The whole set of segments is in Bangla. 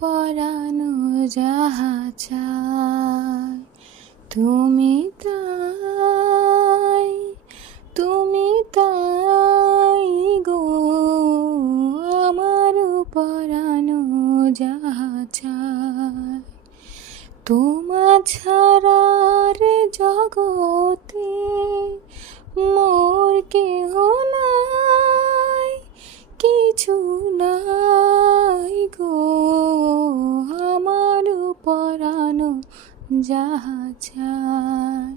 পরানো যাহা তুমি তাই তুমি তাই গো। আমার পরানো যাহা তোমা ছাড়া রে জগতে মোর কেহ নাই, কিছু নাই। যাহা চায়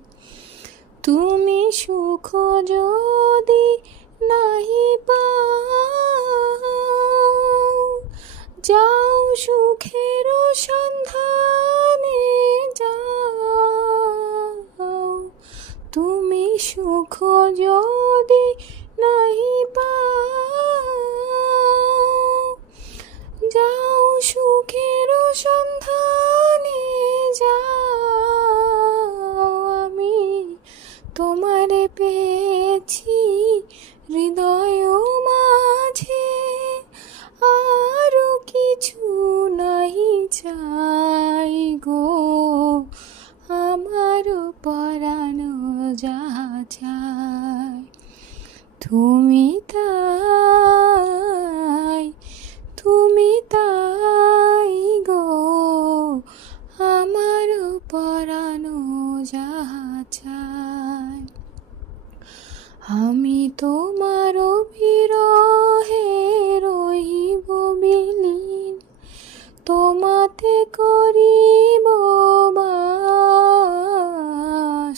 তুমি সুখ যদি নাহি পাও যাও সুখের সন্ধানে যাও। তুমি সুখ যদি চাই গো। আমার পরানো যাহা চাই, তুমি তাই তুমি তাই গো। আমার পরানো যাহা চাই, আমি তোমার তোমাতে করিব বাস।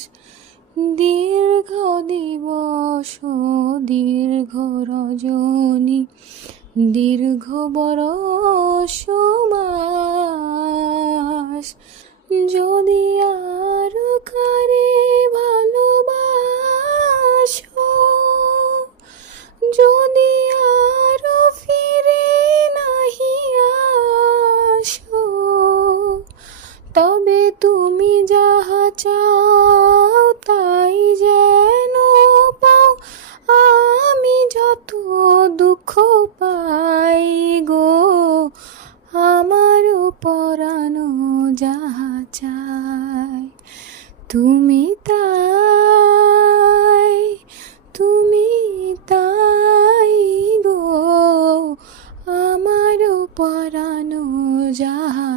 দীর্ঘ দিবস দীর্ঘ রজনী দীর্ঘ বড় মাস। যদি দুঃখ পাই গো আমার পরানো যাহা চাই। তুমি তাই তুমি তাই গো আমার পরানো যাহা